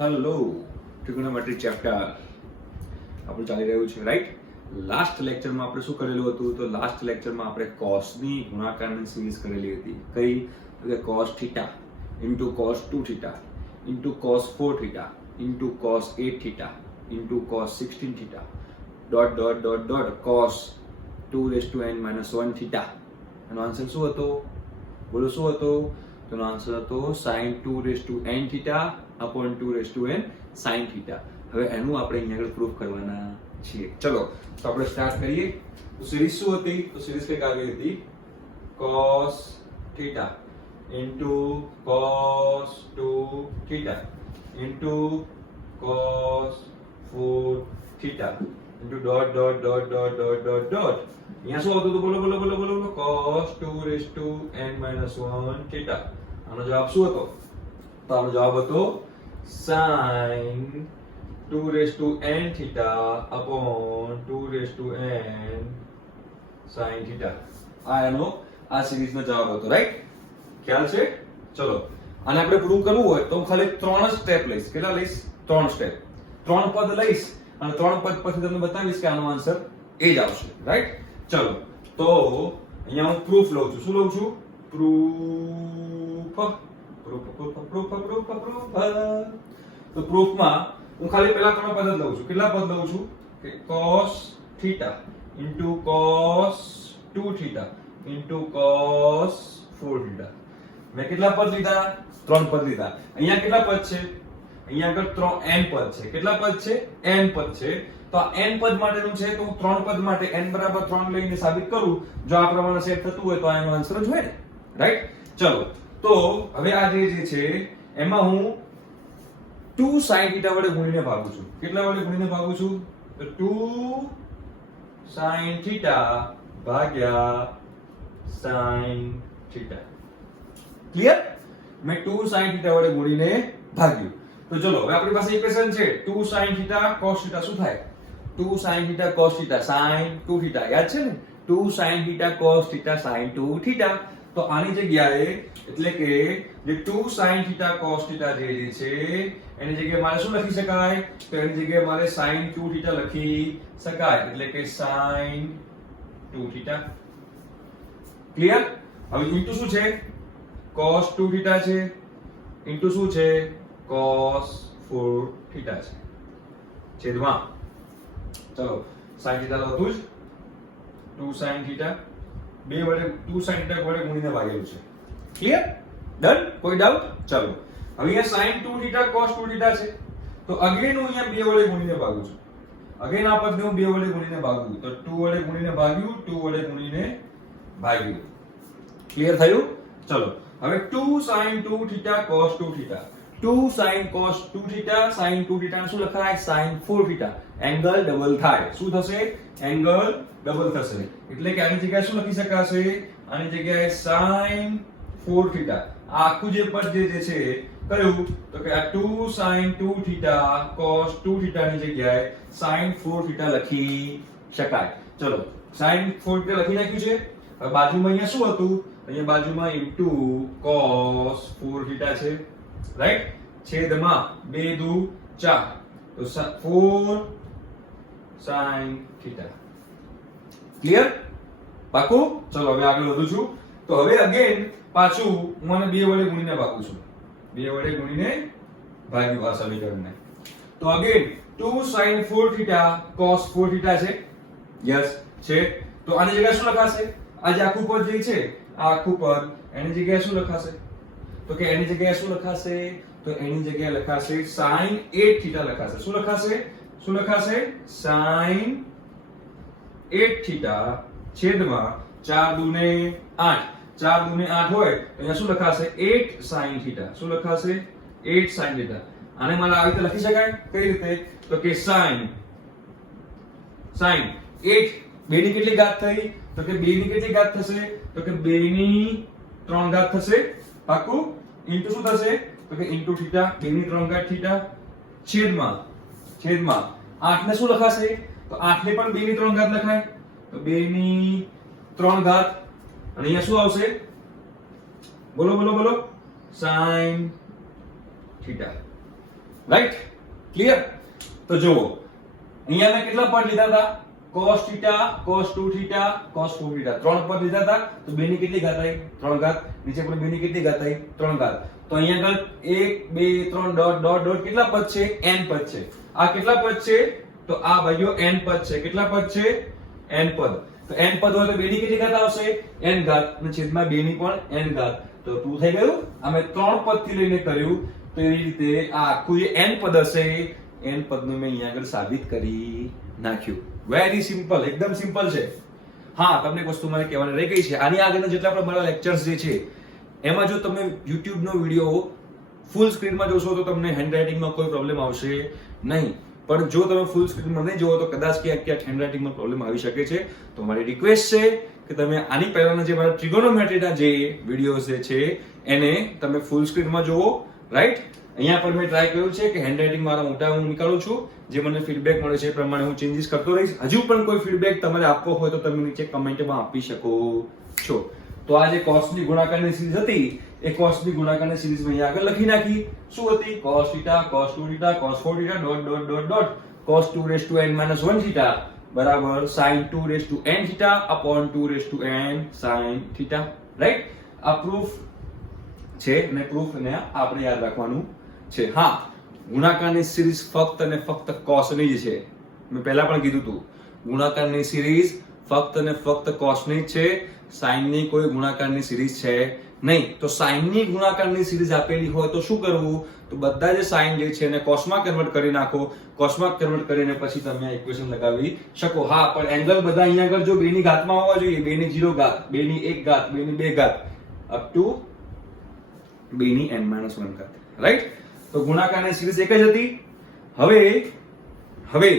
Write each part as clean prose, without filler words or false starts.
Hello, trigonometry chapter આપણું ચાલી રહ્યું છે, રાઈટ? લાસ્ટ લેક્ચરમાં આપણે શું કરેલું હતું? તો લાસ્ટ લેક્ચરમાં આપણે કોસની ગુણાકારની સિરીઝ કરેલી હતી. કઈ? તો કે cos theta into cos 2 theta into cos 4 theta into cos 8 theta into cos 16 theta dot dot dot dot cos 2n-1 theta. એનો આન્સર શું હતો? બોલો શું હતો? તો એનો આન્સર હતો sin 2n theta upon 2n sin theta. હવે એનું આપણે અહીંયા આગળ પ્રૂફ કરવાના છીએ. ચલો તો આપણે સ્ટાર્ટ કરીએ. તો સિરીઝ શું હતી? તો સિરીઝ કંઈક આવી હતી, cos theta into cos 2 theta into cos 4 theta into dot dot dot dot dot dot dot. અહીંયા શું હતું? તો બોલો બોલો બોલો બોલો બોલો cos 2n-1 થીટા. આનો જવાબ શું હતો? તો આનો જવાબ હતો sin 2n theta upon 2n sin theta. આ સિરીઝનો જવાબ હતો, રાઈટ? ખ્યાલ છે? ચલો આને આપણે પ્રૂવ કરવું હોય તો હું ખાલી 3 સ્ટેપ લઈશ. કેટલા લઈશ? 3 સ્ટેપ. 3 પદ લઈશ અને 3 પદ પછી તમને બતાવીશ કે આનો આન્સર એ જ આવશે, રાઈટ? ચલો તો અહીંયા હું પ્રૂફ લઉં છું. શું લઉં છું? પ્રૂફ. તો પ્રૂફમાં હું ખાલી પહેલા 3 પદ જ લઉં છું. કેટલા પદ લઉં છું? કે cos theta into cos 2 theta into cos 4 theta. મેં કેટલા પદ લીધા? 3 પદ લીધા. અહીંયા કેટલા પદ છે? અહીંયા આગળ 3 n પદ છે. કેટલા પદ છે? n પદ છે. તો આ n પદ માટેનું છે તો હું 3 પદ માટે n બરાબર 3 લઈને સાબિત કરું. જો આ પ્રમાણે સેટ થતું હોય તો આનો આન્સર જ હોય ને, રાઈટ? ચલો તો હવે આ જે છે એમાં હું 2 sin થીટા વડે ગુણીને ભાગું છું. કેટલા વડે ગુણીને ભાગું છું? તો 2 sin થીટા ભાગ્યા sin થીટા. ક્લિયર? મેં 2 sin થીટા વડે ગુણીને ભાગ્યું. તો ચલો હવે આપણી પાસે ઇક્વેશન છે 2 sin થીટા cos થીટા. શું થાય? 2 sin theta cos theta sin 2 theta. યાદ છે ને? 2 sin theta cos theta sin 2 theta. તો આની જગ્યાએ એટલે કે જે 2 sin થીટા cos થીટા જે છે એની જગ્યાએ મારે શું લખી શકાય? તો એની જગ્યાએ મારે sin 2 થીટા લખી શકાય. એટલે કે sin 2 થીટા. ક્લિયર? હવે ઇન્ટુ શું છે? cos 2 થીટા છે ઇન્ટુ શું છે? cos 4 થીટા છે. છેદમાં ચલો sin થીટા તો હતું જ 2 sin થીટા 2 વડે 2 sin થીટા વડે ગુણીને ભાગેલું છે. ક્લિયર? ડન? કોઈ ડાઉટ? ચલો હવે અહીંયા sin 2 થીટા cos 2 થીટા છે તો અગેન હું અહીંયા 2 વડે ગુણીને ભાગું છું. અગેન આ પદને હું 2 વડે ગુણીને ભાગું તો 2 વડે ગુણીને ભાગ્યું, 2 વડે ગુણીને ભાગ્યું. ક્લિયર થયું? ચલો હવે 2 sin 2 theta cos 2 theta. 2 sin cos 2 theta sin 2 theta શું લખાય? sin 4 theta. એંગલ ડબલ થાય. શું થશે? એંગલ ડબલ થશે. એટલે કે આની જગ્યાએ શું લખી શકાશે? આની જગ્યાએ sin 4 થીટા. આ આખું જે પદ જે છે કયું? તો કે આ 2 sin 2 થીટા cos 2 થીટા ની જગ્યાએ sin 4 થીટા લખી શકાય. ચલો sin 4 થીટા લખી નાખ્યું છે. હવે બાજુમાં અહીંયા શું હતું? અહીંયા બાજુમાં ઇન્ટુ cos 4 થીટા છે, રાઈટ? છેદમાં 2 દુ 4 તો 4 sin થીટા. ક્લિયર? પાકું? ચલો હવે આગળ વધું છું. તો હવે અગેન પાછું હું આને 2 વડે ગુણીને ભાગું છું. 2 વડે ગુણીને ભાગ્યું આ સમીકરણને. તો again 2 sin 4 theta cos 4 theta છે. યસ છે. તો આની જગ્યાએ શું લખાશે? આ જે આખું પદ જે છે આ આખું પદ એની જગ્યાએ શું લખાશે? તો કે એની જગ્યાએ શું લખાશે? તો એની જગ્યાએ લખાશે sin 8 થીટા લખાશે. શું લખાશે? શું લખાશે? sin 8 થીટા છેદમાં 4 દુને 8. 4 દુને 8 હોય તો અહીંયા શું લખાશે? 8 sin થીટા. શું લખાશે? 8 sin થીટા. આને મારે આવી રીતે લખી શકાય. કઈ રીતે? તો કે sin 8 2 ની કેટલી ઘાત થઈ? તો કે 2 ની કેટલી ઘાત થશે? તો કે 2 ની 3 ઘાત થશે. પાકું? ઇન્ટુ શું થશે? તો કે ઇન્ટુ થીટા 2 ની 3 ઘાત થીટા છેદમાં 8 ને શું લખાશે? તો 8 ને પણ 2 ની 3 ઘાત લખાય. તો 2 ની 3 ઘાત અને અહીંયા શું આવશે? બોલો બોલો બોલો sin થીટા. રાઈટ? ક્લિયર? તો જુઓ અહીંયા મેં કેટલા પદ લીધા હતા? cos θ, cos 2 θ, cos 4 θ. ત્રણ પદ લીધા હતા. તો 2 ની કેટલી ઘાત આવી? 3 ઘાત. નીચે પણ 2 ની કેટલી ઘાત આવી? 3 ઘાત. તો અહીંયા આગળ 1 2 3 ડોટ ડોટ ડોટ કેટલા પદ છે? n પદ છે. આ કેટલા પદ છે? તો આ ભાઈઓ n પદ છે. કેટલા પદ છે? n પદ. તો n પદ હોય તો 2 ની કેટલી ઘાત આવશે? n ઘાત. અને છેદમાં 2 ની પણ n ઘાત. તો 2 થઈ ગયું. અમે 3 પદ થી લઈને કર્યું. તો એવી રીતે આ આખું જે n પદ હશે, n પદનું મેં અહીંયા આગળ સાબિત કરી નાખ્યું. વેરી સિમ્પલ, એકદમ સિમ્પલ છે. હા, તમને એક વસ્તુ મારે કહેવાની રહી ગઈ છે. આની આગળના જેટલા પણ મારા લેક્ચર્સ જે છે એમાં જો તમે YouTube નો વિડિયો ફૂલ સ્ક્રીનમાં જોશો તો તમને હેન્ડરાઇટિંગમાં કોઈ પ્રોબ્લેમ આવશે નહીં. પણ જો તમે ફૂલ સ્ક્રીનમાં નહીં જોવો તો કદાચ ક્યાંક હેન્ડરાઇટિંગમાં પ્રોબ્લેમ આવી શકે છે. તો મારી રિક્વેસ્ટ છે કે તમે આની પહેલાના જે મારા ટ્રિગોનોમેટ્રીના જે વિડિયોઝ છે એને તમે ફૂલ સ્ક્રીનમાં જોવો. રાઈટ? અહીંયા પર મેં ટ્રાય કર્યું છે કે હેન્ડરાઇટિંગ મારા મોટા હું નીકાળું છું. જે મને ફીડબેક મળે છે એ પ્રમાણે હું ચેન્જીસ કરતો રહીશ. હજુ પણ કોઈ ફીડબેક તમારે આપવો હોય તો તમે નીચે કમેન્ટમાં આપી શકો છો. તો આ જે cos ની ગુણાકારની સિરીઝ હતી એ cos ની ગુણાકારની સિરીઝ મેં અહીંયા આગળ લખી નાખી. શું હતી? cos θ, cos 2 θ, cos 4 θ dot dot dot dot cos 2n-1 θ બરાબર sin 2n θ upon 2n sin θ. Right? આ પ્રૂફ છે અને પ્રૂફ ને આપણે યાદ રાખવાનું છે. હા, ગુણાકારની સિરીઝ ફક્ત અને ફક્ત cos ની જ છે. મેં પહેલા પણ કીધું હતું ગુણાકારની સિરીઝ ફક્ત અને ફક્ત cos ની જ છે. sin ની કોઈ ગુણાકારની સિરીઝ છે નહીં. તો sin ની ગુણાકારની સિરીઝ આપેલી હોય તો શું કરવું? તો બધા જે sin જે છે એને cos માં કન્વર્ટ કરી નાખો. cos માં કન્વર્ટ કરીને પછી તમે આ ઇક્વેશન લગાવી શકો. હા, પણ એંગલ બધા અહીંયા આગળ જો 2 ની ઘાતમાં હોવા જોઈએ. 2 ની 0 ઘાત, 2 ની 1 ઘાત, 2 ની 2 ઘાત અપ ટુ 2 ની n-1 ઘાત. રાઈટ? તો ગુણાકારની સિરીઝ એક જ હતી. હવે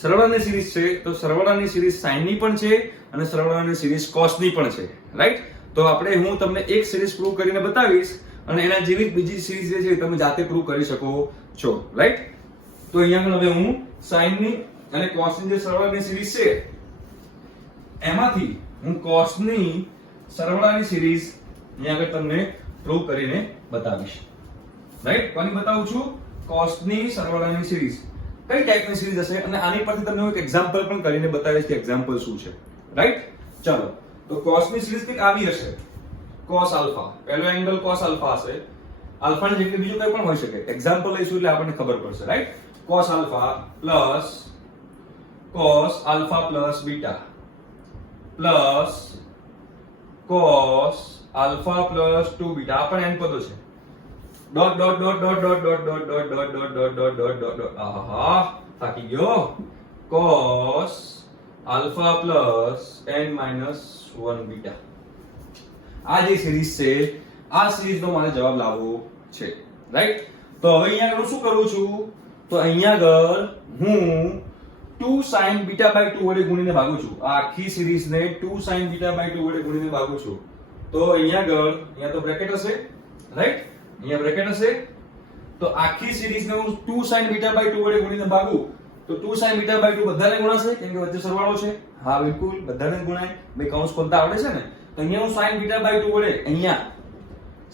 સરવાળાની સિરીઝ છે તો સરવાળાની સિરીઝ sin ની પણ છે અને સરવાળાની સિરીઝ cos ની પણ છે. રાઈટ? તો આપણે હું તમને એક સિરીઝ પ્રૂવ કરીને બતાવીશ અને એના જેવી બીજી સિરીઝ જે છે તમે જાતે પ્રૂવ કરી શકો છો. રાઈટ? તો અહીંયા હવે હું sin ની અને cos ની જે સરવાળાની સિરીઝ છે એમાંથી હું cos ની સરવાળાની સિરીઝ અહીંયા આગળ તમને પ્રૂવ કરીને બતાવીશ. રાઈટ? કોની બતાવું છું? cos ની સરવાળાની સિરીઝ. કઈ ટાઈપની સિરીઝ હશે અને આની પરથી તમને એક એક્ઝામ્પલ પણ કરીને બતાવીશ કે એક્ઝામ્પલ શું છે. રાઈટ? ચલો, તો cos ની સિરીઝ કંઈક આવી હશે. cos આલ્ફા, પહેલો એંગલ cos આલ્ફા હશે. આલ્ફા ની જગ્યાએ બીજું કંઈ પણ હોઈ શકે. એક્ઝામ્પલ લઈશું એટલે આપણને ખબર પડશે. Right? cos alpha plus beta plus cos alpha plus 2 beta. આ પણ n પદો છે. Dot dot dot dot dot dot dot dot dot dot dot dot dot dot dot. આહા, થાકી ગયો. cos alpha plus n-1 beta. આ જે series છે આ સિરીઝનો મારે જવાબ લાવવો છે. રાઈટ? તો હવે અહીંયા આગળ શું કરું છું? તો અહીંયા આગળ હું 2 sin β/2 વડે ગુણીને ભાગું છું. આ આખી સિરીઝને 2 sin β/2 વડે ગુણીને ભાગું છું. તો અહીંયા આગળ અહીંયા તો બ્રેકેટ હશે. રાઈટ? અહીંયા બ્રેકેટ હશે. તો આખી સિરીઝને હું 2 sin β/2 વડે ગુણીને ભાગું તો 2 sin β/2 બધાને ગુણાશે કેમ કે વચ્ચે સરવાળો છે. હા, બિલકુલ બધાને ગુણાય. બે કૌંસ ખોલતા આવડે છે ને? તો અહીંયા હું sin β/2 વડે અહીંયા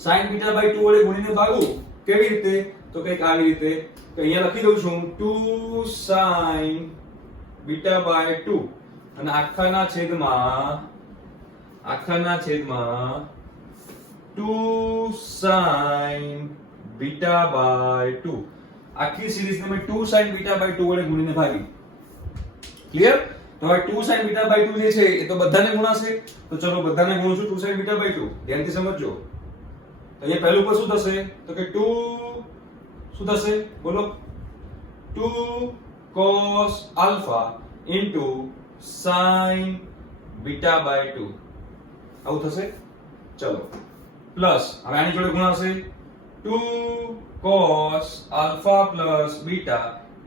sin β/2 વડે ગુણીને ભાગું. કેવી રીતે? તો કંઈક આવી રીતે. તો અહીંયા લખી દઉં છું 2 sin β/2 અને આખાના છેદમાં 2 sin β/2. આખી સિરીઝને મેં 2 sin β/2 વડે ગુણીને ભાગી. ક્લિયર? તો હવે 2 sin β/2 જે છે એ તો બધાને ગુણાશે. તો ચલો બધાને ગુણું છું 2 sin β/2. ધ્યાનથી સમજજો. તો અહીંયા પહેલું પર શું થશે? તો કે 2 શું થશે? બોલો. 2 cos alpha into sin β/2. આવું થશે. ચલો પ્લસ હવે આની જોડે ગુણાશે 2 cos alpha plus beta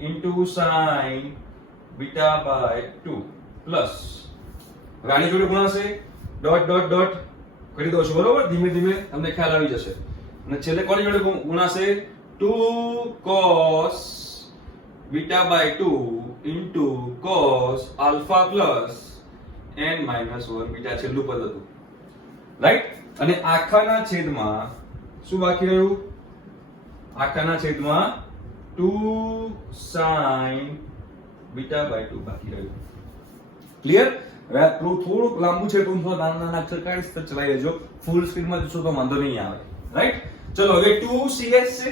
into sin β/2 plus હવે આની જોડે ગુણાશે ડોટ ડોટ ડોટ કરી દો છો. બરોબર? ધીમે ધીમે તમને ખ્યાલ આવી જશે. અને છેલ્લે કોની જોડે ગુણાશે 2 cos β/2 into cos alpha plus n-1 beta છેલ્લું પદ હતું. રાઈટ? અને આખાના છેદમાં શું બાકી રહ્યું? આખાના છેદમાં 2 sin બીટા બાય 2 બાકી રહ્યું. ક્લિયર? હવે આ પ્રૂફ થોડુંક લાંબુ છે તો હું થોડા નાના નાના અક્ષર કાઢીશ તો ચલાવી લેજો. ફૂલ સ્ક્રીનમાં જોશો તો વાંધો નહીં આવે. રાઈટ? ચલો હવે 2cs છે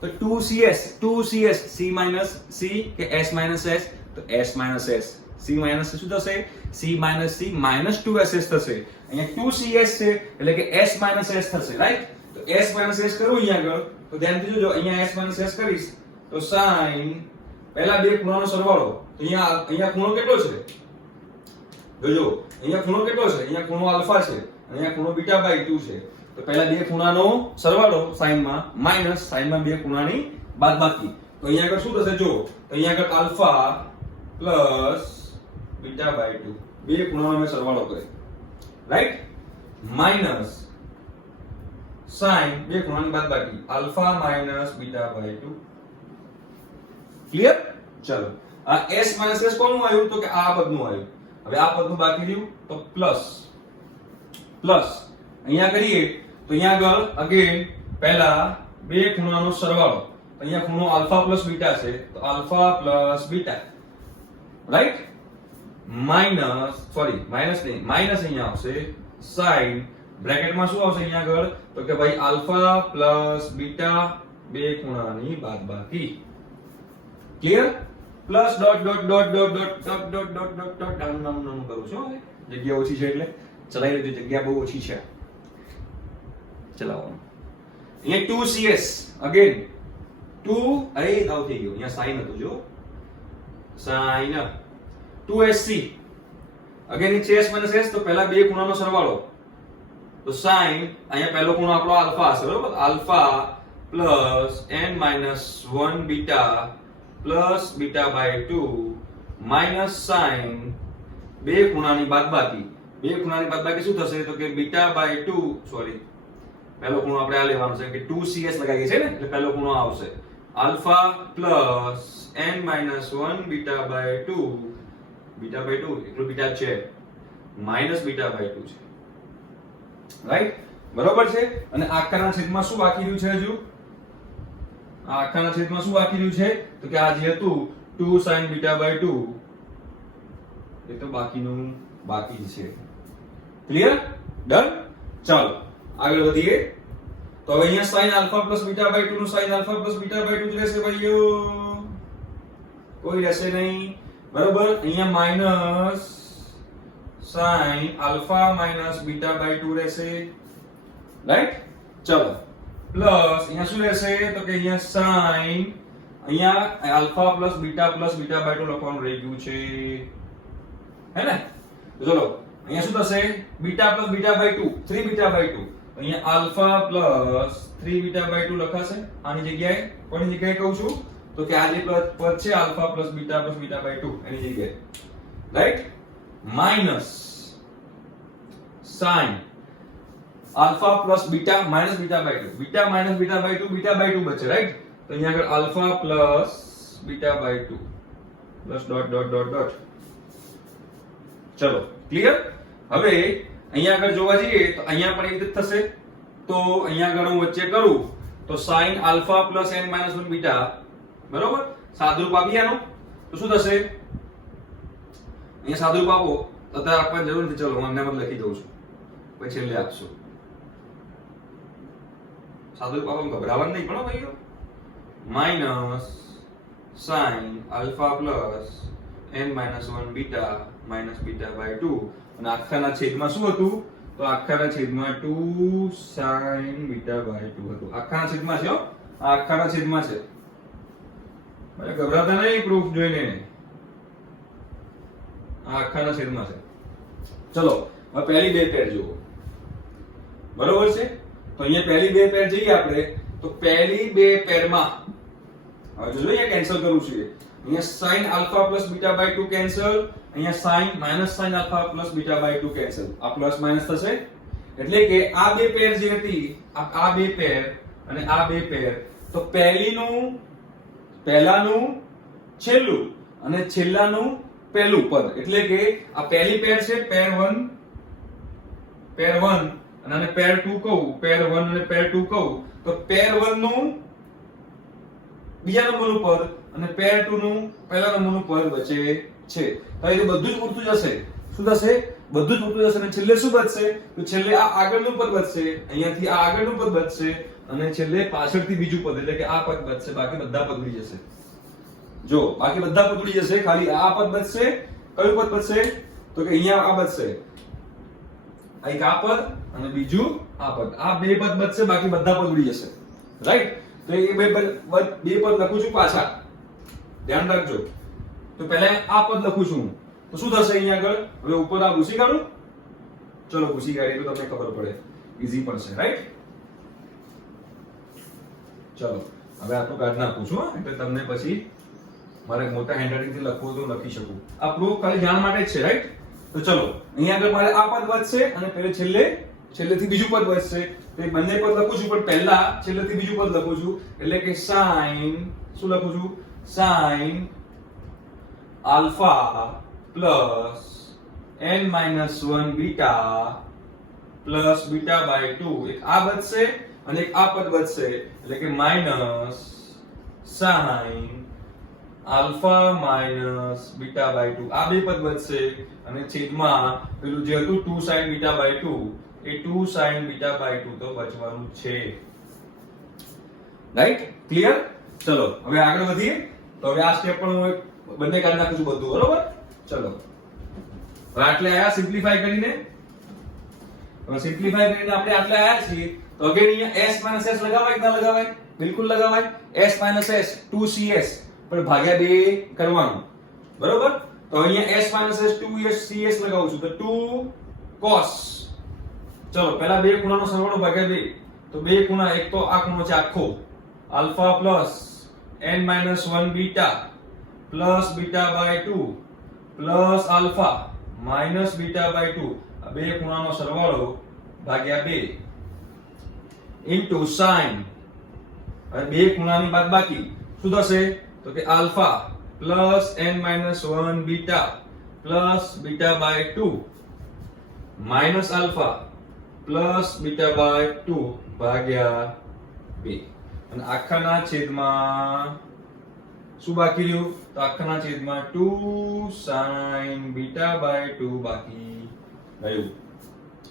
તો 2cs c માઈનસ c કે s માઈનસ s તો s minus s c minus શું થશે? c minus c minus 2ss થશે. અહીંયા 2cs છે એટલે કે s માઈનસ s થશે. રાઈટ? તો s માઈનસ s કરું અહીંયા આગળ તો ધ્યાનથી જોજો. અહીંયા s માઈનસ s કરીશ તો sin પહેલા બે ખૂણાનો સરવાળો. તો અહીંયા ખૂણો કેટલો છે? જોજો અહીંયા ખૂણો કેટલો છે? અહીંયા ખૂણો આલ્ફા છે, અહીંયા ખૂણો બીટા બાય 2 છે. તો પહેલા બે ખૂણાનો સરવાળો sin માં માઈનસ sin માં બે ખૂણાની બાદબાકી. તો અહીંયા આગળ શું થશે? જો તો અહીંયા આગળ આલ્ફા પ્લસ બીટા બાય 2 બે ખૂણાનો મેં સરવાળો કર્યો. રાઈટ? માઈનસ sin બે ખૂણાની બાદબાકી alpha minus beta by 2. Clear? ચલો આ s માઈનસ s કોનું આવ્યું? તો કે આ પદનું આવ્યું. હવે આ પદનું બાકી રહ્યું તો પ્લસ અહીંયા કરીએ તો અહીંયા આગળ અગેન પહેલા બે ખૂણાનો સરવાળો. તો અહીંયા ખૂણો આલ્ફા પ્લસ બીટા છે તો alpha plus beta. Right? Minus અહીંયા આવશે sin બ્રેકેટમાં શું આવશે અહીંયા આગળ? તો કે ભાઈ આલ્ફા પ્લસ બીટા બે ખૂણાની બાદબાકી. Clear? Plus dot dot dot dot dot dot dot dot dot dot નામ કરું છું. જગ્યા ઓછી છે એટલે ચલાવી લેજો. જગ્યા બહુ ઓછી છે. ચલાવો. અહીંયા 2cs અગેન 2 અરે આવ થઈ ગયો. અહીંયા sin હતું જો sin 2sc અગેન એ s minus s તો પહેલા બે ખૂણાનો સરવાળો. તો sin અહીંયા પહેલો ખૂણો આપણો આલ્ફા હશે બરોબર. Alpha plus n minus 1 beta plus beta by 2 minus sin બે ખૂણાની બાદબાકી. બે ખૂણાની બાદબાકી શું થશે? તો કે બીટા બાય 2 સોરી પહેલો ખૂણો આપણે આ લેવાનો છે કે 2cs લગાવીએ છે ને એટલે પહેલો ખૂણો આવશે alpha plus n minus 1 beta by 2 beta by 2 એટલું બીટા છે માઈનસ બીટા બાય 2 છે. રાઈટ? બરોબર છે? અને આખાના છેદમાં શું બાકી રહ્યું છે? હજુ આ આખાના છેદમાં શું બાકી રહ્યું છે? તો કે આ જે હતું 2 sin બીટા બાય 2 એ તો બાકીનું બાકી છે. ક્લિયર? ડન? ચાલો આગળ વધીએ. તો હવે અહીંયા sin alpha plus beta by 2 નું sin alpha plus beta by 2 જ રહેશે ભાઈઓ. કોઈ રહેશે નહીં. બરોબર? અહીંયા minus sin alpha minus beta by 2 રહેશે. રાઈટ? ચલો પ્લસ અહીંયા શું રહેશે? તો કે અહીંયા sin અહીંયા આલ્ફા પ્લસ બીટા બાય 2 લખવાનું રહી ગયું છે. હે ને? તો ચલો અહીંયા શું થશે? Beta plus beta by 2 3 beta by 2. અહીંયા આલ્ફા પ્લસ 3 બીટા બાય 2 લખાશે. આની જગ્યાએ કોની જગ્યાએ કહું છું? તો કે આ જે પદ છે આલ્ફા પ્લસ બીટા બાય 2 એની જગ્યાએ. Right? Minus sin alpha plus beta minus beta by 2 beta minus beta by 2 beta by 2 બચે. રાઈટ? તો અહીંયા આગળ alpha plus beta by 2 plus dot dot dot dot. ચલો ક્લિયર? હવે અહીંયા આગળ જોવા જઈએ તો અહીંયા પણ એ રીતે થશે. તો અહીંયા આગળ હું વચ્ચે કરું તો sin alpha plus n minus 1 beta બરોબર સાદુરૂપ આપી આનો તો શું થશે? અહીંયા સાદુરૂપ આપો તો અત્યારે આપવાની જરૂર નથી. ચલો હું એમને મત લખી દઉં છું પછી છેલ્લે આપશું. સાદુરૂપ આપવાનું ગભરાવાનું નહીં પણ ભાઈઓ. Minus sin alpha plus n minus 1 beta minus beta by 2 અને આખાના છેદમાં શું હતું? તો આખાના છેદમાં 2 sin બીટા બાય 2 હતું. આખાના છેદમાં છે હો. આ આખાના છેદમાં છે. ભાઈ ગભરાતા નહીં પ્રૂફ જોઈને. આ આખાના છેદમાં છે. ચલો હવે પહેલી બે પેર જુઓ. બરોબર છે? તો અહીંયા પહેલી બે પેર જઈએ આપણે તો પહેલી બે પેરમાં હવે જોજો અહીંયા કેન્સલ કરવું છે. અહીંયા sin alpha plus beta by 2 cancel. અહીંયા sin minus sin alpha plus beta by 2 cancel. આ પ્લસ માઈનસ થશે એટલે કે આ બે પેર જે હતી આ બે પેર અને આ બે પેર તો પહેલાનું છેલ્લું અને છેલ્લાનું પહેલું પદ એટલે કે આ પહેલી પેર છે પેર 1 અને આને પેર 2 કહું. પેર 1 અને પેર 2 કહું તો પેર 1 નું બીજા નંબરનું પદ અને પેર 2 નું પહેલા નંબરનું પદ વચ્ચે છે. તો એ બધું જ પૂરતું જશે. શું થશે? બધું જ પૂરતું જશે અને છેલ્લે શું બચશે? તો છેલ્લે આ આગળનું પદ બચશે, અહીંયાથી આ આગળનું પદ બચશે અને છેલ્લે પાછળથી બીજું પદ એટલે કે આ પદ બચશે. બાકી બધા પદ ઉડી જશે. જો બાકી બધા પદ ઉડી જશે, ખાલી આ પદ બચશે. કયું પદ બચશે? તો કે અહીંયા આ બચશે, એક આ પદ અને બીજું આ પદ. આ બે પદ બચશે, બાકી બધા પદ ઉડી જશે. રાઈટ? તો એ બે પદ લખું છું પાછા, ધ્યાન રાખજો. તો પહેલા આ પદ લખું છું, તો શું થશે અહીંયા આગળ? હવે ઉપર આ ભૂસી કાઢું. ચલો ભૂસી કાઢીએ તો તમને ખબર પડે, ઈઝી પડશે. રાઈટ? ચલો હવે આટલું કાઢ નાખું છું એટલે તમને પછી મારે મોટા હેન્ડરાઇટિંગ થી લખવું તો લખી શકું. આ પ્રૂફ ખાલી જાણ માટે જ છે. રાઈટ? તો ચલો અહીંયા આગળ મારે આ પદ વધશે અને પહેલે છેલ્લેથી બીજું પદ વધશે. તો એ બંને પદ લખું છું, પણ પહેલા છેલ્લેથી બીજું પદ લખું છું એટલે કે sin, શું લખું છું? sin alpha plus n-1 beta plus beta by 2. એક આ બચશે અને એક આ પદ બચશે એટલે કે minus sin alpha minus beta by 2. આ બે પદ બચશે અને છેદમાં પેલું જે હતું 2 sin beta by 2, A 2 sin beta by 2 તો બચવાનું છે. રાઈટ? ક્લિયર? ચલો હવે આગળ વધીએ. તો હવે આ સ્ટેપ પણ હું બંને કાઢી નાખું છું બધું. બરોબર? ચલો હવે આટલે આયા સિમ્પ્લિફાઈ કરીને. હવે સિમ્પ્લિફાઈ કરીને આપણે આટલે આયા છીએ તો અગેન અહીંયા s s લગાવાય કે ના લગાવાય? બિલકુલ લગાવાય. s s 2cs પણ ભાગ્યા 2 કરવાનું. બરોબર? તો અહીંયા s s 2cs લગાવું છું તો 2 cos. ચલો પહેલા બે ખૂણાનો સરવાળો ભાગ્યા 2. તો બે ખૂણા, એક તો આ ખૂણો છે આખો, alpha plus n-1 beta plus beta by 2 plus alpha minus beta by 2. આ બે ખૂણાનો સરવાળો ભાગ્યા 2 ઇન્ટુ sin. હવે બે ખૂણાની બાદબાકી શું થશે? તો કે alpha plus n-1 beta plus beta by 2 minus alpha plus beta by 2 ભાગ્યા 2. અને આખાના છેદમાં શું બાકી રહ્યું? તો આખાના છેદમાં 2 sin બીટા બાય 2 બાકી રહ્યું.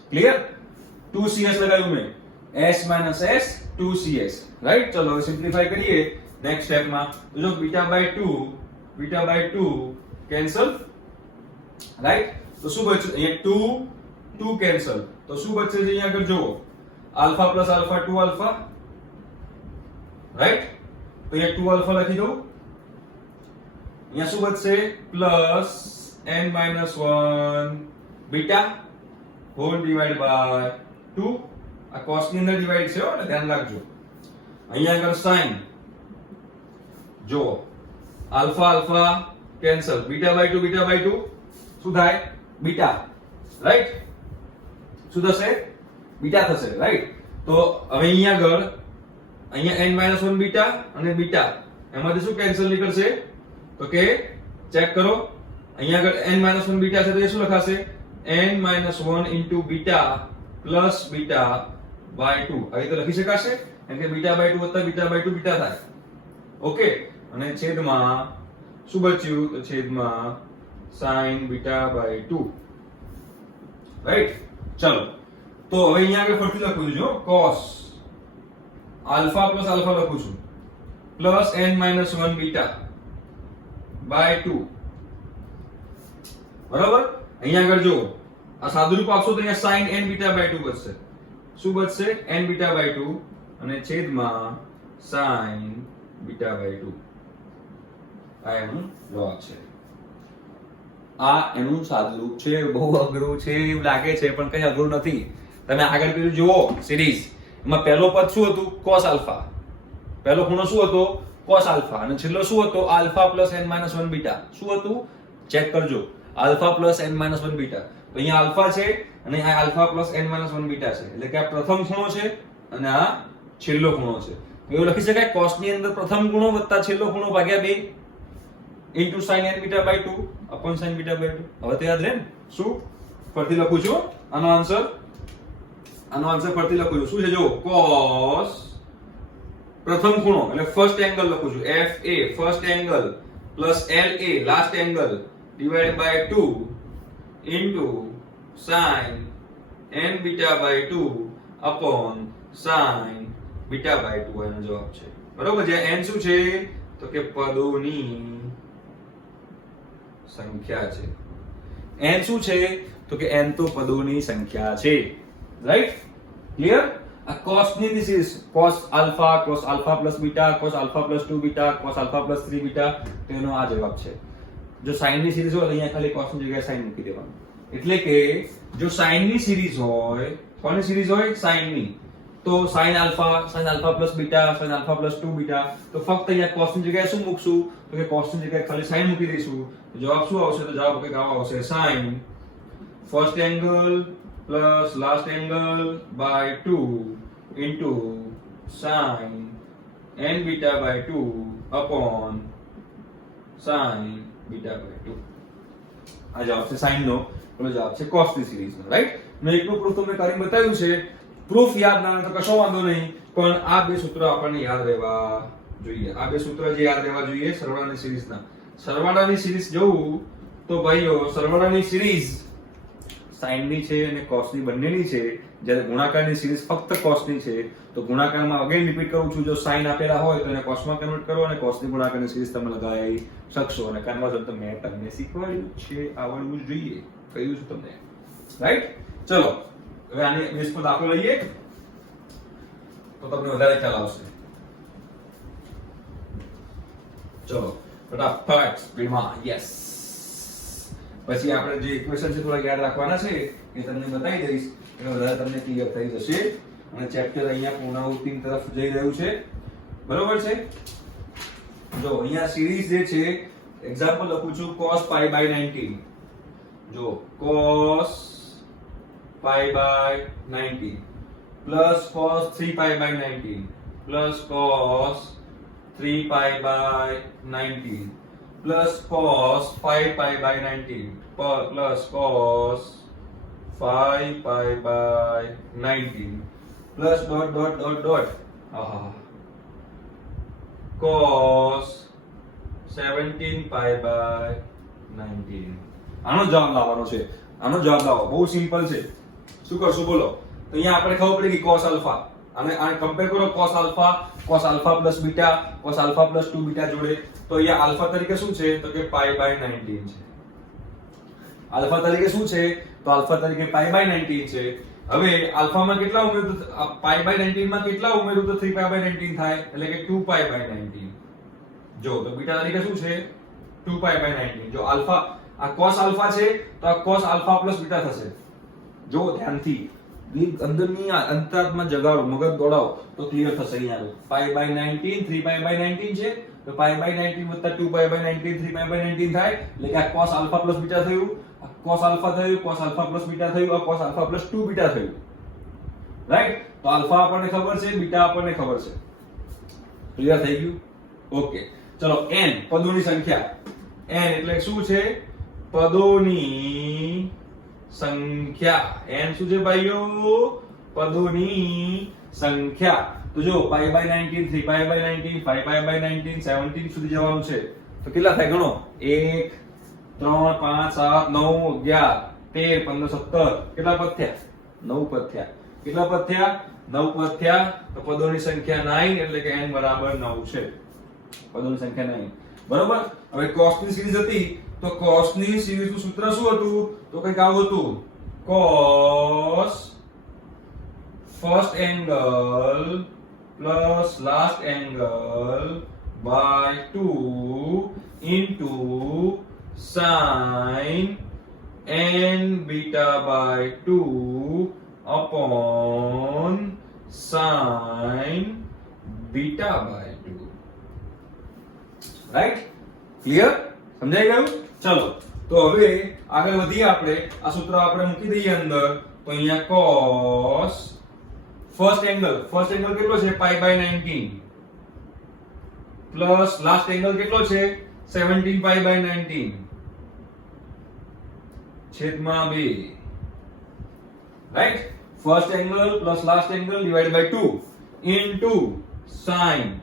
ક્લિયર? 2cs લગાવ્યું મેં, s s 2cs. રાઈટ? ચલો હવે સિમ્પ્લિફાઈ કરીએ નેક્સ્ટ સ્ટેપમાં. તો જો બીટા બાય 2 કેન્સલ. રાઈટ? તો શું બચ્યું? અહીંયા 2 કેન્સલ. તો શું બચશે છે અહીંયા આગળ જુઓ? Alpha plus alpha 2 alpha. Right? તો અહીંયા 2 આલ્ફા લખી દઉં. અહીંયા શું બચશે? Plus n-1 beta whole divide by 2. આ cos ની અંદર ડિવાઇડ છે એટલે ધ્યાન રાખજો. અહીંયા આગળ sin. જો alpha alpha cancel, beta by 2 શું થાય? બીટા. રાઈટ? શું થશે? બીટા થશે. રાઈટ? તો હવે અહીંયા આગળ n-1 બીટા અને બીટા એમાંથી શું કેન્સલ નીકળશે? તો કે ચેક કરો. અહીંયા આગળ n-1 બીટા છે તો એ શું લખાશે? n-1 into beta plus beta by 2. આવી તો લખી શકાશે કેમ કે બીટા બાય 2 વત્તા બીટા બાય 2 બીટા થાય. ઓકે? અને છેદમાં શું બચ્યું? તો છેદમાં sin બીટા બાય 2. રાઈટ? ચલો તો હવે અહીંયા આગળ ફરીથી લખું છું cos આલ્ફા પ્લસ આલ્ફા લખું છું પ્લસ n-1 બીટા બાય 2. બરાબર? અહીંયા આગળ જો આ સાદુરૂપ આપશો તો અહીંયા sin n બીટા બાય 2 બચશે. શું બચશે? n બીટા બાય 2 અને છેદમાં sin બીટા બાય 2. આ એનું લોગ છે. આ એનું સાદુરૂપ છે. બહુ અઘરું છે એવું લાગે છે પણ કઈ અઘરું નથી. તમે આગળ પેલું જુઓ સિરીઝ, એમાં પહેલો પદ શું હતું? cos alpha. પહેલો ખૂણો શું હતો? cos alpha. અને છેલ્લો શું હતો? Alpha plus n-1 beta. શું હતું? ચેક કરજો. Alpha plus n-1 beta. તો અહીંયા આલ્ફા છે અને આ આલ્ફા પ્લસ n-1 બીટા છે એટલે કે આ પ્રથમ ખૂણો છે અને આ છેલ્લો ખૂણો છે. તો એવું લખી શકાય cos ની અંદર પ્રથમ ખૂણો વત્તા છેલ્લો ખૂણો ભાગ્યા 2 into sin n beta by 2 upon sin beta by 2. હવે તો યાદ રહે ને? શું? ફરીથી લખું છું આનો આન્સર ફરીથી લખું છું. શું છે જો? cos પ્રથમ ખૂણો એટલે ફર્સ્ટ એંગલ લખું છું FA first angle plus LA last angle divide by 2 into sin n beta by 2 upon sin beta by 2 એનો જવાબ છે બરોબર જે n શું છે તો કે પદોની સંખ્યા છે n શું છે તો કે n તો પદોની સંખ્યા છે રાઈટ ક્લિયર આ cos ની series cos alpha plus beta cos alpha plus 2 beta cos alpha plus 3 beta તેનો આ જવાબ છે જો sin ની સિરીઝ હોય તો અહીંયા ખાલી cos ની જગ્યાએ sin મૂકી દેવાનું એટલે કે જો sin ની સિરીઝ હોય કોની સિરીઝ હોય sin ની તો sin alpha plus beta sin alpha plus 2 beta તો ફક્ત અહીંયા cos ની જગ્યાએ શું મૂકશું તો કે cos ની જગ્યાએ ખાલી sin મૂકી દઈશું તો જવાબ શું આવશે તો જવાબ કંઈક આવો આવશે sin first angle plus last angle by 2 into sin n beta by 2 upon sin beta by 2 આ જવાબ છે sin નો પેલો જવાબ છે cos ની સિરીઝ નો રાઈટ મેં એકનું પ્રૂફ તમને કરીને બતાવ્યું છે પ્રૂફ યાદ ના આવે તો કશો વાંધો નહીં પણ આ બે સૂત્રો આપણને યાદ રહેવા જોઈએ આ બે સૂત્ર જે યાદ રહેવા જોઈએ સરવાળાની સિરીઝના સરવાળાની સિરીઝ જોવું તો ભાઈઓ સરવાળાની સિરીઝ sin ની છે અને cos ની બંનેની છે જ્યારે ગુણાકારની સિરીઝ ફક્ત cos ની છે તો ગુણાકારમાં અગેન રિપીટ કરું છું જો sin આપેલા હોય તો એને cos માં કન્વર્ટ કરો અને cos ની ગુણાકારની સિરીઝ તમે લગાવી શકશો અને કન્વર્ઝન તો મેં તમને શીખવાડ્યું છે આવડવું જોઈએ કહ્યું છે તમને રાઈટ ચલો હવે આની બેઝ પર દાખલો લઈએ તો તમને વધારે ખ્યાલ આવશે ચલો ફટાફટ સ્પીડમાં યસ પછી આપણે જે ઇક્વેશન છે થોડા યાદ રાખવાના છે એ તમને બતાવી દઈશ એટલે વધારે તમને ક્લિયર થઈ જશે અને ચેપ્ટર અહીંયા પૂર્ણાવૃત્તિ તરફ જઈ રહ્યું છે બરોબર છે જો અહીંયા સિરીઝ જે છે એક્ઝામ્પલ લખું છું cos pi by 19 જો cos pi by 19 plus cos 3 pi by 19 plus cos 3 pi by 19 plus cos 5 pi by 19 plus cos 5 pi by 19 plus dot cos 17 pi by 19 આનો જવાબ લાવવાનો છે આનો જવાબ લાવો બહુ સિમ્પલ છે શું કરશું બોલો તો અહીંયા આપણે ખબર પડી કે cos આલ્ફા અને આ કમ્પેર કરો cos alpha plus beta cos alpha plus 2 beta જોડે તો અહીંયા આલ્ફા તરીકે શું છે તો કે pi by 19 છે આલ્ફા તરીકે શું છે તો આલ્ફા તરીકે pi by 19 છે હવે આલ્ફામાં કેટલા ઉમેરું તો pi by 19 માં કેટલા ઉમેરું તો 3 pi by 19 થાય એટલે કે 2 pi by 19 જો તો બીટા તરીકે શું છે 2 pi by 19 જો આલ્ફા આ cos આલ્ફા છે તો આ cos આલ્ફા પ્લસ બીટા થશે જો ધ્યાનથી અંદરની અંતરાત્મા જગાડો મગજ દોડાવો તો ક્લિયર થશે અહીંયા pi by 19 3 pi by 19 છે તો pi by 19 2 pi by 19 3 pi by 19 થાય એટલે કે આ cos આલ્ફા પ્લસ બીટા થયું આ cos આલ્ફા થયું cos આલ્ફા પ્લસ બીટા થયું આ cos આલ્ફા પ્લસ 2 બીટા થયું રાઈટ તો આલ્ફા આપણને ખબર છે બીટા આપણને ખબર છે ક્લિયર થઈ ગયું ઓકે ચલો n પદોની સંખ્યા n એટલે શું છે પદોની સંખ્યા n શું છે ભાઈઓ પદોની સંખ્યા તો જો pi by 19 3 pi by 19 5 pi by 19 17 સુધી જવાનું છે તો કેટલા થાય ગણો 1 3 5 7 9 11 13 15 17 કેટલા પદ થયા 9 પદ થયા કેટલા પદ થયા 9 પદ થયા તો પદોની સંખ્યા 9 એટલે કે n બરાબર 9 છે પદોની સંખ્યા 9 બરોબર હવે cos ની સિરીઝ હતી તો cos ની સિરીઝ નું સૂત્ર શું હતું તો કંઈક આવું હતું cos first angle plus last angle by 2 into sin n beta by 2 upon sin beta by 2 right clear સમજાઈ ગયું ચલો તો હવે આગળ વધીએ આપણે આ સૂત્ર આપણે મૂકી દઈએ અંદર તો અહીંયા cos ફર્સ્ટ એંગલ કેટલો છે pi by 19 plus last angle કેટલો છે 17 pi by 19 છેદમાં 2 right first angle plus last angle divide by 2 into sin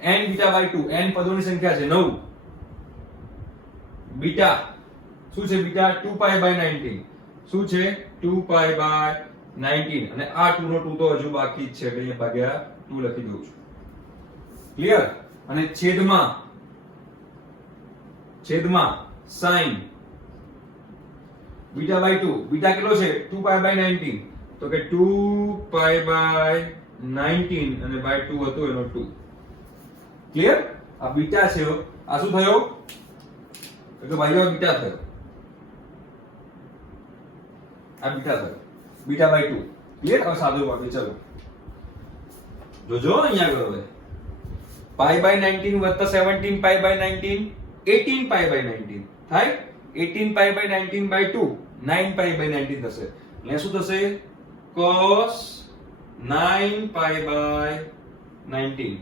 n beta by 2, n પદોની સંખ્યા છે 9. બીટા શું છે? Beta 2 pi by 19. શું છે? 2 પાઈ બાય 19. અને આ 2 નો 2 તો હજુ બાકી જ છે એટલે અહીંયા ભાગ્યા 2 લખી દઉં છું. ક્લિયર? અને છેદમાં sin બીટા બાય 2. બીટા કેટલો છે? 2 પાઈ બાય 19. તો કે 2 પાઈ બાય 19 અને બાય 2 હતો એનો 2. ક્લિયર? આ બીટા છે. આ શું થયો? તો ભાઈઓ આ બીટા થયો. આ બીટા થયો. Beta by 2. ક્લિયર? હવે સાદું વાક્ય ચલો. જોજો અહીંયા આગળ હવે. પાઈ બાય 19 વત્તા 17 પાઈ બાય 19 18 પાઈ બાય 19 થાય. 18 pi by 19 by 2 9 pi by 19 થશે. એટલે શું થશે? cos 9 pi by 19.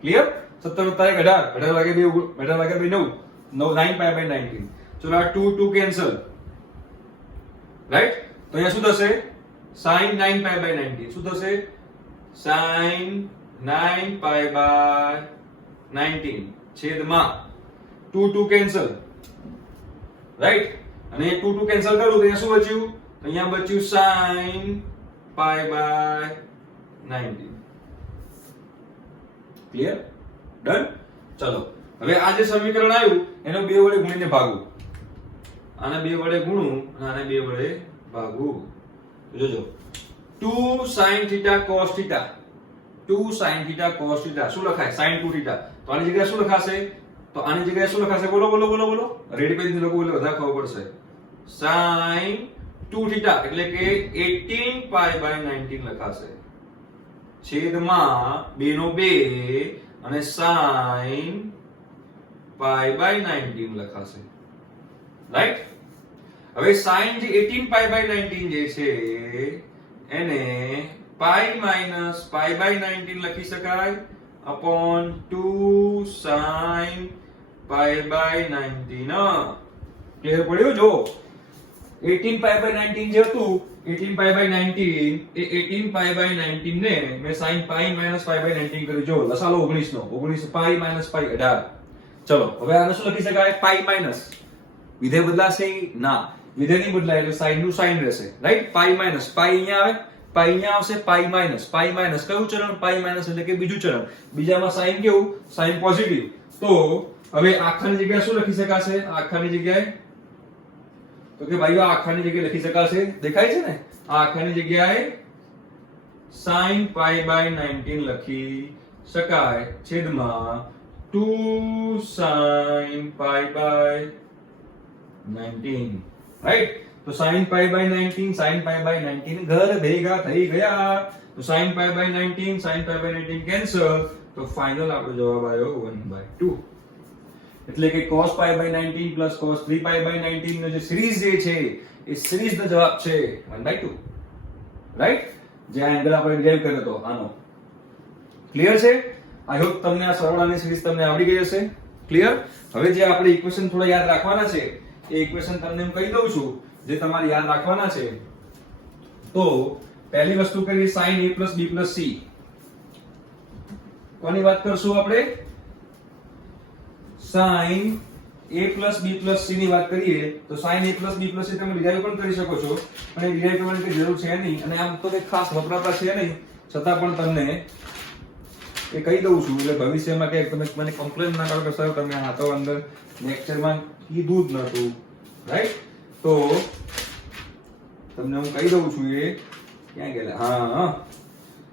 ક્લિયર? 17 + 1 18 18 વાગે 2 18 વાગે 2 9 9 પાઈ બાય 19. ચલો આ 2 2 કેન્સલ. રાઈટ? તો અહીંયા શું થશે? sin 9 પાઈ બાય 19 શું થશે? sin 9 પાઈ બાય 19 છેદમાં 2 2 કેન્સલ. રાઈટ? અને 2 2 કેન્સલ કરું તો અહીંયા શું બચ્યું? તો અહીંયા બચ્યું sin pi by 19. Clear? Done? ચલો હવે આ જે સમીકરણ આવ્યું એનો 2 વડે ગુણીને ભાગવું. આને 2 વડે ગુણું અને આને 2 વડે ભાગવું. જોજો 2 sin θ cos θ 2 sin θ cos θ શું લખાય? sin 2 θ. તો આની જગ્યાએ શું લખાશે? તો આની જગ્યાએ શું લખાશે? બોલો બોલો બોલો બોલો. રેડ પેજ થી લખો એટલે વધારે ખબર પડશે. sin 2 θ એટલે કે 18 પાઈ બાય 19 લખાશે. છેદમાં 2 નો 2 અને sin પાઈ બાય 19 લખાશે. રાઈટ? હવે sin જે 18 પાઈ બાય 19 જે છે એને પાઈ માઈનસ પાઈ બાય 19 લખી શકાય upon 2 sin pi by 19. Clear પડ્યું? જો 18 પાઈ બાય 19 જે હતું 18 pi by 19 A 18 pi by 19 ને મેં sin pi minus pi by 19 કર્યું. જો લસાલો 19 નો 19 પાઈ માઈનસ પાઈ 18. ચલો હવે આને શું લખી શકાય? પાઈ માઈનસ. વિધેય બદલાશે? ના, વિધેય નહીં બદલાય એટલે sin નું sin રહેશે. રાઈટ? પાઈ માઈનસ પાઈ અહીંયા આવે, પાઈ અહીંયા આવશે, પાઈ માઈનસ કયું ચરણ? પાઈ માઈનસ એટલે કે બીજું ચરણ. બીજામાં sin કેવું? sin positive. તો હવે આખાની જગ્યાએ શું લખી શકાશે? આખાની જગ્યાએ તો કે ભાઈઓ આખાની જગ્યાએ લખી શકાશે. દેખાય છે ને? આ આખાની જગ્યાએ sin પાઈ બાય 19 લખી શકાય છેદમાં 2 sin પાઈ બાય 19. રાઈટ? તો sin pi by 19 sin pi by 19 ઘર ભેગા થઈ ગયા. તો sin pi by 19 sin pi by 19 cancel. તો ફાઇનલ આપણો જવાબ આવ્યો 1/2. એટલે કે cos pi by 19 plus cos 3 pi by 19 નો જે સિરીઝ જે છે એ સિરીઝ નો જવાબ છે 1/2. રાઈટ? જે આ એંગલ આપણે ડિરાઈવ કર્યો હતો આનો. ક્લિયર છે? આઈ હોપ તમને આ સરવાળાની સિરીઝ તમને આવડી ગઈ હશે. ક્લિયર? હવે જે આપણે ઇક્વેશન થોડા યાદ રાખવાના છે એ ઇક્વેશન તમને હું કહી દઉં છું જે તમારે યાદ રાખવાના છે. તો પહેલી વસ્તુ કરીએ sin a b c. કોની વાત કરશું આપણે? sin a b c ની વાત કરીએ તો sin a b c તમે ડિરાઈવ પણ કરી શકો છો પણ એ ડિરાઈવ કરવાની કોઈ જરૂર છે નહીં અને આમ તો કંઈ ખાસ વપરાતા છે નહીં છતાં પણ તમને એ કહી દઉં છું એટલે ભવિષ્યમાં કે તમે મને કમ્પ્લેન ના કરો કે સર તમે આ તો અંદર લેક્ચરમાં કીધું જ નતું. રાઈટ? તો તમને હું કહી દઉં છું એ ક્યાં ગયેલા? હા,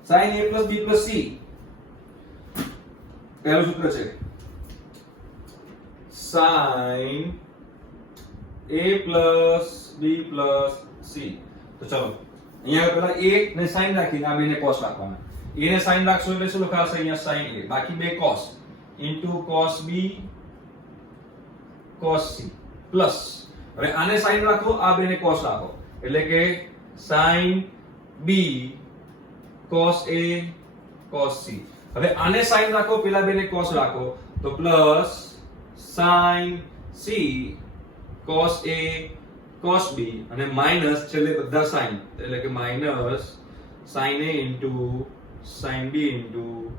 sin a b c પહેલું સૂત્ર છે sin a b c. તો ચલો અહીંયા પેલા a ને sin રાખીને આ બેને cos રાખવાના. a ને sin રાખશો એટલે શું લખાશે? અહીંયા sin a બાકી બે cos into cos b cos c plus હવે આને sin રાખો આ બેને cos રાખો એટલે કે sin b cos a cos c. હવે આને sin રાખો પેલા બેને cos રાખો તો plus sin c cos a cos b અને માઈનસ છેલ્લે બધા sin એટલે કે minus sin a into sin b into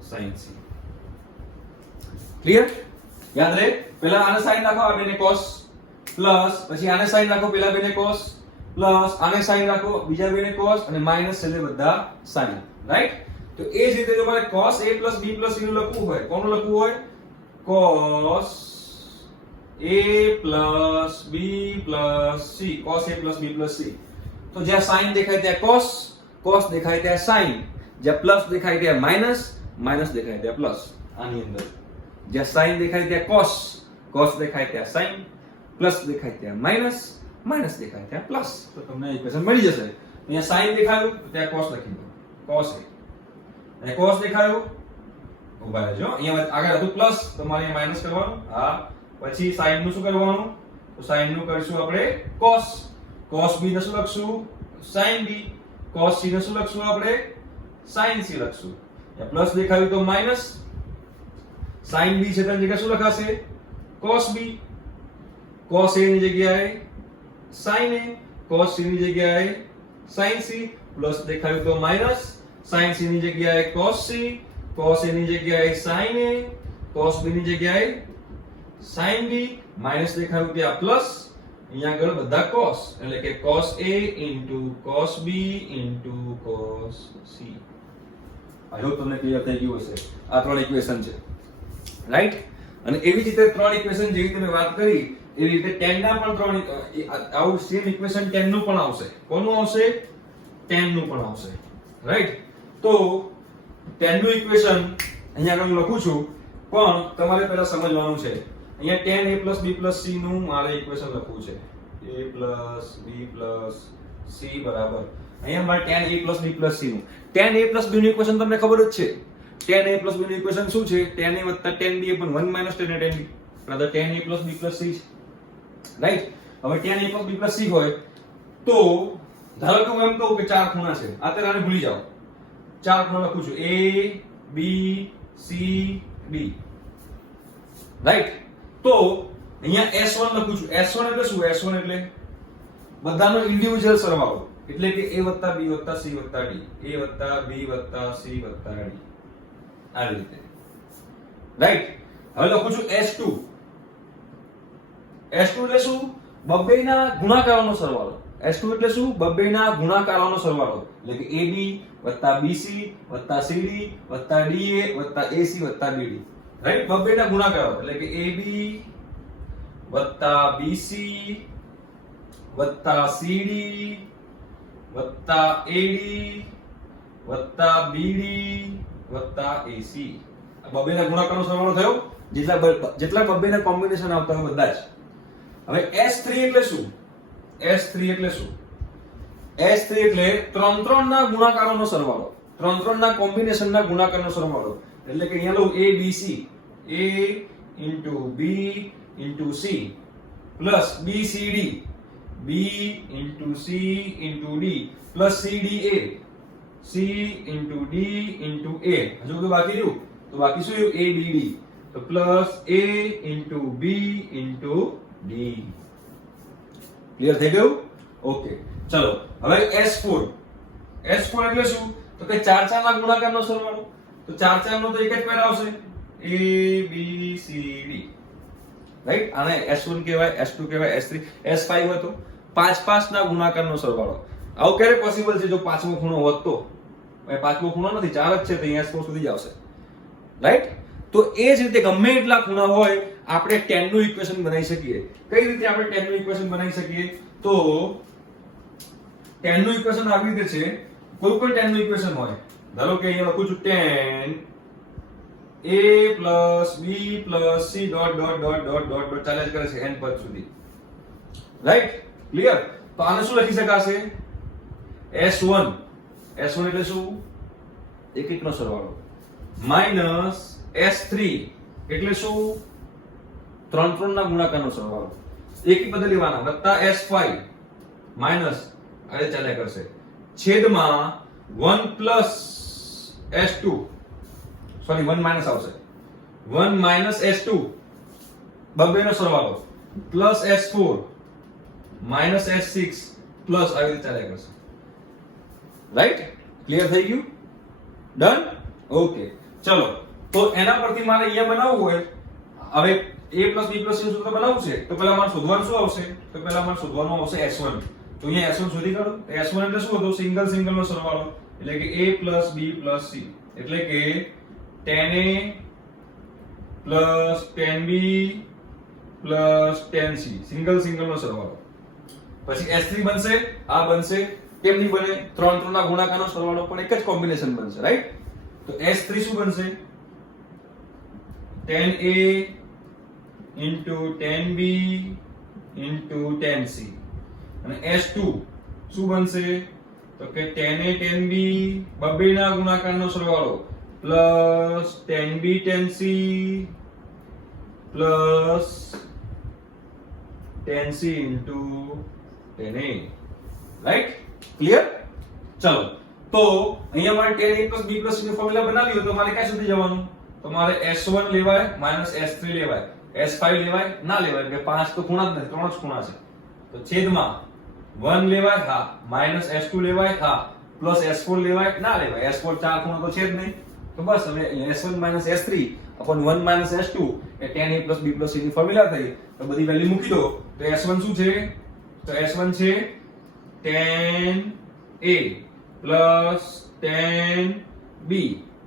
sin c. Clear? યાદ રહે? પહેલા આને sin રાખો, આ બેને cos, પ્લસ પછી આને sin રાખો, પહેલા બેને cos, પ્લસ આને sin રાખો, બીજા બેને cos, અને માઈનસ છેલ્લે બધા sin. રાઈટ? તો એ જ રીતે જો મારે cos a plus b plus c નું લખવું હોય, કોનું લખવું હોય? cos a plus b plus c, cos a plus b plus c. તો જ્યાં sin દેખાય ત્યાં cos, cos દેખાય ત્યાં sin, જ્યાં પ્લસ દેખાય ત્યાં માઈનસ, માઈનસ દેખાય ત્યાં પ્લસ. આની અંદર જ્યાં sin દેખાય ત્યાં cos, cos દેખાય ત્યાં sin, પ્લસ દેખાય ત્યાં માઈનસ, માઈનસ દેખાય ત્યાં પ્લસ. તો તમને ઇક્વેશન મળી જશે. અહીંયા sin દેખાયું તો ત્યાં cos લખી દો, cos a. અને cos દેખાયું, ઉભા રહેજો, અહીંયા આગળ હતું પ્લસ, તો મારે માઈનસ કરવાનું. હા, પછી sin નું શું કરવાનું? તો sin નું કરીશું આપણે cos, cos b ને શું લખશું? sin b, cos c ને શું લખશું આપણે? sin c લખશું. અહીંયા પ્લસ દેખાયું તો માઈનસ, sin b છે તેની જગ્યાએ શું લખાશે? cos b, cos a ની જગ્યાએ sin a, cos c ની જગ્યાએ sin c, પ્લસ દેખાયું તો માઈનસ, sin c ની જગ્યાએ cos c, cos a ની જગ્યાએ sin a, cos b ની જગ્યાએ sin b, માઈનસ દેખાયું ત્યાં પ્લસ, અહીંયા આગળ બધા cos, એટલે કે cos a into cos b into cos c. I hope તમને ક્લિયર થઈ ગયું હશે. આ ત્રણ ઇક્વેશન છે, રાઈટ? અને એવી જ રીતે ત્રણ ઇક્વેશન જેવી તમે વાત કરી એવી રીતે tan ના પણ ત્રણ આવું સેમ ઇક્વેશન tan નું પણ આવશે. કોનું આવશે? tan નું પણ આવશે, રાઈટ? તો tan નું ઇક્વેશન અહીંયા આગળ હું લખું છું, પણ તમારે પહેલા સમજવાનું છે. અહીંયા tan a plus b plus c નું મારે ઇક્વેશન લખવું છે. a plus b plus c બરાબર અહીંયા મારે tan a plus b plus c નું. tan a plus b નું ઇક્વેશન તમને ખબર જ છે. tan a plus b નું ઇક્વેશન શું છે? tan a + tan b upon 1 - tan a tan b. બરાબર tan a plus b plus c, right? હવે tan a plus b plus c હોય તો ધારો કે હું એમ કહું કે ચાર ખૂણા છે. અત્યારે આને ભૂલી જાઓ. ચાર ખૂણા લખું છું, a b c d, right? તો અહીંયા S1 લખું છું. S1 એટલે શું? S1 એટલે બધાનો ઇન્ડિવિડ્યુઅલ સરવાળો, એટલે કે a + b + c + d, a + b + c + d. આ રીતે, રાઈટ? હવે લખું છું S2. S2 એટલે શું? બબ્બેના ગુણાકારોનો સરવાળો. S2 એટલે શું? બબ્બેના ગુણાકારોનો સરવાળો, એટલે કે AB + BC + CD + DA + AC + BD, right? બબ્બેના ગુણાકારો એટલે કે AB + BC + CD + AD + BD + AC. આ બબ્બેના ગુણાકારનો સરવાળો થયો. જેટલા બબ્બેના કોમ્બિનેશન આવતા હોય બધા જ. હવે S3 એટલે શું? S3 એટલે શું? S3 એટલે ત્રણ ના ગુણાકારોનો સરવાળો, ત્રણ ના કોમ્બિનેશનના ગુણાકારનો સરવાળો, એટલે કે અહીંયા લઉં A B C, A into B into C plus B C D, B into C into D plus C D A, C into D into A. હજુ તો બાકી રહ્યું, તો બાકી શું રહ્યું? A B D, તો plus A into B into D. Clear થઈ ગયું? ઓકે, ચલો હવે S4. S4 એટલે શું? તો કે ચાર ના ગુણાકારનો સરવાળો. તો ચાર નો તો એક જ પેર આવશે, A B C D, right? આને S1 કહેવાય, S2 કહેવાય, S3, S5 હોય તો પાંચ ના ગુણાકારનો સરવાળો. આવું ક્યારે પોસિબલ છે? જો પાંચમો ખૂણો હોત તો. હવે પાંચમો ખૂણો નથી, ચાર જ છે, તો અહીંયા S4 સુધી જ આવશે, રાઈટ? તો એ જ રીતે ગમે એટલા ખૂણા હોય આપણે tan નું ઇક્વેશન બનાવી શકીએ. કઈ રીતે આપણે tan નું ઇક્વેશન બનાવી શકીએ? તો tan નું ઇક્વેશન આવી રીતે છે. કોઈ પણ tan નું ઇક્વેશન હોય, ધારો કે અહીંયા લખું છું tan a plus b plus c dot dot dot dot dot dot ચાલે જ કરે છે n પદ સુધી, રાઈટ? ક્લિયર? તો આને શું લખી શકાશે? S1. S1 એટલે શું? એકનો સરવાળો માઈનસ S3 એટલે શું? ત્રણ ના ગુણાકારનો સરવાળો, એકી પદ લેવાના, વત્તા S5 માઈનસ આ ચાલ્યા કરશે, છેદમાં 1 plus S2, સોરી 1 માઈનસ આવશે, 1 માઈનસ S2 બબ્બેનો સરવાળો plus S4 minus S6 plus આવી રીતે ચાલ્યા કરશે, રાઈટ? ક્લિયર થઈ ગયું? ડન? ઓકે, ચલો. તો એના પરથી મારે અહીંયા બનાવવું હોય, હવે a plus b plus c નું સૂત્ર બનાવવું છે, તો પહેલા મારે શોધવાનું શું આવશે? તો પહેલા મારે શોધવાનું આવશે s1. તો અહીંયા s1 શોધી કાઢો. તો s1 એટલે શું હતું? સિંગલ સિંગલ નો સરવાળો, એટલે કે a plus b plus c, એટલે કે tan a plus tan b plus tan c, single single નો સરવાળો. પછી s3 બનશે, આ બનશે, કેમ નહીં બને? 3 3 ના ગુણાકારનો સરવાળો, પણ એક જ કોમ્બિનેશન બનશે, રાઈટ? તો s3 શું બનશે? tan a into tan b into tan c. અને s2 શું બનશે? તો કે tan a tan b બબે ના ગુણાકારનો સરવાળો plus tan b tan c plus tan c into tan a. Right? Clear? ચલો, તો અહીંયા મારે tan a plus b plus c નું ફોર્મ્યુલા બનાવ્યું હોય તો મારે ક્યાં સુધી જવાનું? તો મારે s1 લેવાય માઈનસ s3 લેવાય, s5 લેવાય ના લેવાય, કે 5 તો ખૂણા જ નથી, 3 જ ખૂણા છે. તો છેદમાં 1 લેવાય, હા, માઈનસ s2 લેવાય, હા, પ્લસ s4 લેવાય ના લેવાય, s4 ચાર ખૂણા તો છે જ નહીં. તો બસ હવે s1 minus s3 upon 1 minus s2 A tan a plus b plus c ની ફોર્મ્યુલા થઈ. તો બધી વેલ્યુ મૂકી દો. તો s1 શું છે? તો s1 છે tan a plus tan b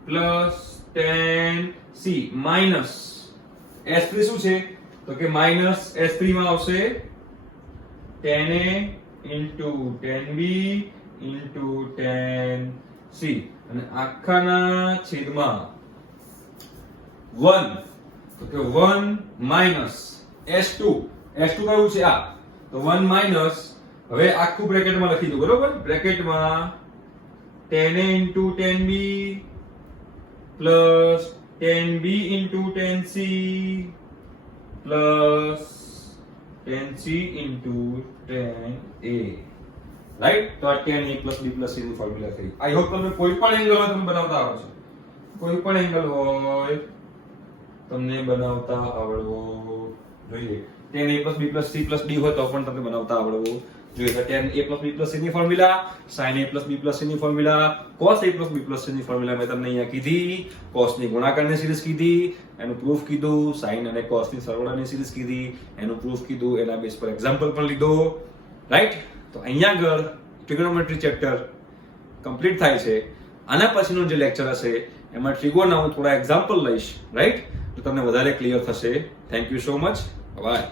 plus tan c minus s3 શું છે? તો કે minus s3 માં આવશે tan a into tan b into tan c, અને આખાના છેદમાં 1, તો કે 1 minus s2 કયું છે? આ. તો 1 minus, હવે આખું બ્રેકેટમાં લખી દો, બરોબર? બ્રેકેટમાં tan a into tan b plus tan b into tan c plus tan c into tan a. Right? તો આ tan a plus b plus c ની ફોર્મ્યુલા થઈ. આઈ હોપ તમને કોઈ પણ એંગલ હોય તમે બનાવતા આવડે છે. કોઈ પણ એંગલ હોય તમને બનાવતા આવડવો જોઈએ. tan a plus b plus c plus d હોય તો પણ તમને બનાવતા આવડવો જોઈએ. તો tan a plus b plus c ની formula, sin a plus b plus c ની formula, cos a plus b plus c ની ફોર્મ્યુલા મેં તમને અહીંયા કીધી, cos ની ગુણાકારની સિરીઝ કીધી, એનું પ્રૂફ કીધું, sin અને cos ની સરવાળાની સિરીઝ કીધી, એનું પ્રૂફ કીધું, એના બેઝ પર એક્ઝામ્પલ પણ લીધો. રાઈટ? તો અહીંયા આગળ ટ્રિગોનોમેટ્રી ચેપ્ટર કમ્પ્લીટ થાય છે. આના પછીનો જે લેક્ચર હશે એમાં ટ્રિગોનના હું થોડા એક્ઝામ્પલ લઈશ, રાઈટ? તો તમને વધારે ક્લિયર થશે. Thank you so much. By.